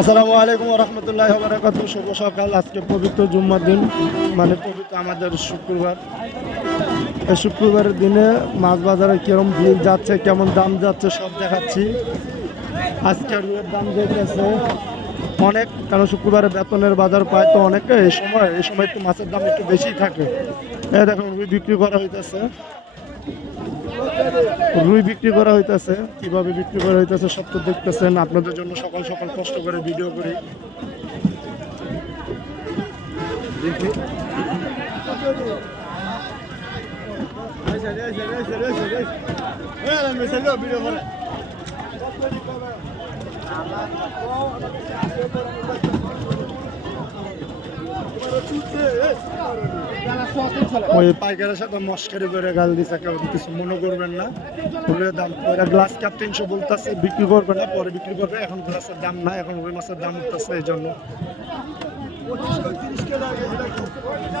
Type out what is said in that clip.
আসসালামু আলাইকুম রহমতুল্লাহ বারাকাতু। শুভ সকাল। আজকে পবিত্র জুম্মার দিন, মানে পবিত্র আমাদের শুক্রবার। এই শুক্রবারের দিনে মাছ বাজারে কিরম ভিড় যাচ্ছে, কেমন দাম যাচ্ছে সব দেখাচ্ছি। আজকে রুইয়ের দাম দেখতেছে অনেক, কারণ শুক্রবারে বেতনের বাজার পায় তো অনেকে। এই সময় একটু মাছের দাম একটু বেশি থাকে। দেখুন রুই বিক্রি করা হইতেছে, কিভাবে বিক্রি করা হইতেছে সব তো দেখতেছেন। আপনাদের জন্য সকাল সকাল কষ্ট করে ভিডিও করি। ওই পাইকারের সাথে মস্কারি করে গাল দিচ্ছে, কেউ কিছু মনে করবেন না। দাম গ্লাস কাপ 300 বলতেছে, বিক্রি করবে না, পরে বিক্রি করবে। এখন গ্লাসের দাম না, এখন ওই মাছের দাম উঠতেছে, এই জন্য